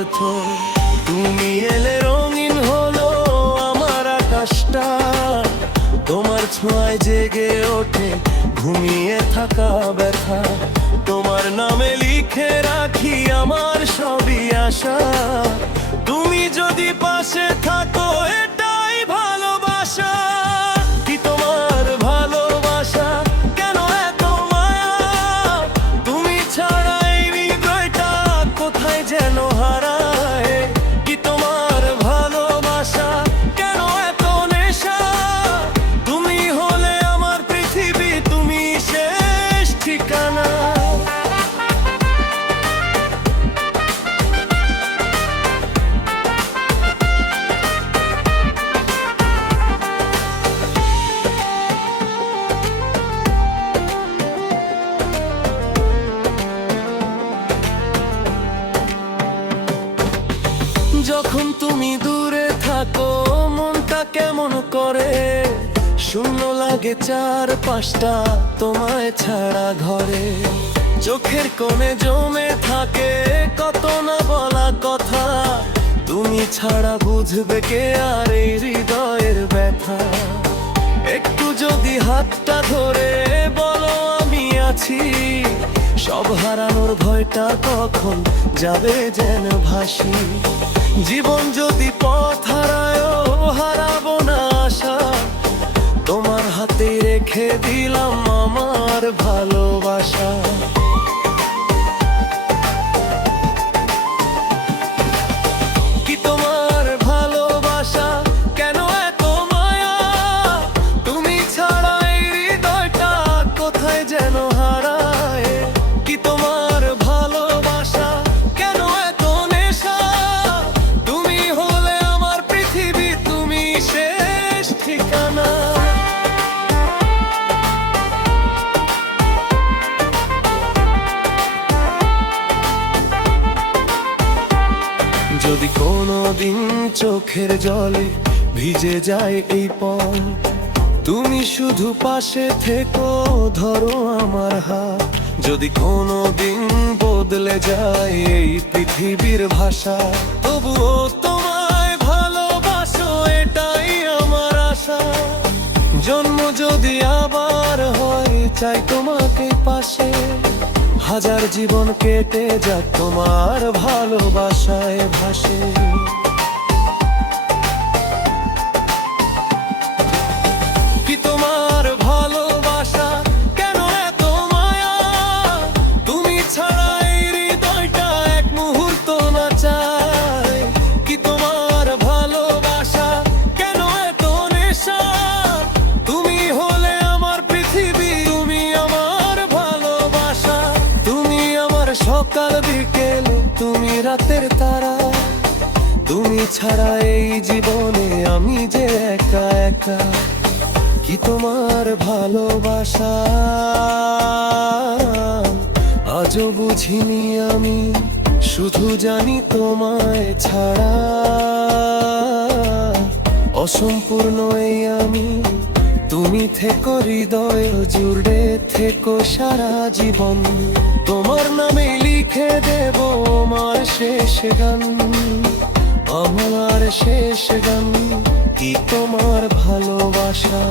ব্যর্থ। তুমি এলে রঙিন হলো আমার আকাশটা, তোমার ছোঁয়ায় জেগে ওঠে ঘুমিয়ে থাকা ব্যথা। তোমার নামে লিখে রাখি আমার সবই আশা, তুমি যদি পাশে থাকো এটাই ভালোবাসা। কি তোমার ভালোবাসা, কেন এত মায়া, তুমি ছাড়া এই হৃদয়টা কোথায় যেন হারায়। কি তোমার ভালোবাসা, কেন এত নেশা, তুমি হলে আমার পৃথিবী, তুমি শেষ ঠিকানা। যখন তুমি দূরে থাকো মনটা কেমন করে, শূন্য লাগে চারপাশটা তোমায় ছাড়া ঘরে। চোখের কোণে জমে থাকে কত না বলা কথা, তুমি ছাড়া বুঝবে কে আর এই হৃদয়ের ব্যথা। একটু যদি হাতটা ধরে বলো আমি আছি, সব হারানোর ভয়টা কখন যাবে যেন ভাসি। জীবন যদি পথ হারায় হারাবো না আশা, তোমার হাতে রেখে দিলাম আমার ভালোবাসা। কি তোমার ভালোবাসা, কেন এত মায়া, তুমি ছাড়া এই হৃদয়টা কোথায় যেন হারায়। কি তোমার ভালোবাসা, কেন এত নেশা, তুমি হলে আমার পৃথিবী, তুমি শেষ ঠিকানা। যদি কোনোদিন চোখের জলে ভিজে যায় এই পথ, তুমি শুধু পাশে থেকো ধরো আমার হাত। যদি কোনোদিন বদলে যায় এই পৃথিবীর ভাষা, তবুও তোমায় ভালোবাসো এটাই আমার আশা। জন্ম যদি আবার হয় চাই তোমাকে পাশে, হাজার জীবন কেটে যাক তোমার ভালোবাসায় ভাসে। কি তোমার ভালোবাসা, কেন এত মায়া, তুমি ছাড়া এই হৃদয়টা এক মুহূর্ত না চায়। কি তোমার ভালোবাসা, কেন এত নেশা, তুমি হলে আমার পৃথিবী, তুমি আমার ভালোবাসা। তুমি আমার সকাল বিকেল, তুমি রাতের তারা, তুমি ছাড়া এই জীবনে আমি যে একা একা। কি তোমার ভালোবাসা, আজও বুঝিনি আমি, শুধু জানি তোমায় ছাড়া অসম্পূর্ণ এই আমি। তুমি থেকো হৃদয় জুড়ে, থেকো সারা জীবন, তোমার নামে লিখে দেব আমার শেষ গান, আমার শেষ গান। কি তোমার ভালোবাসা।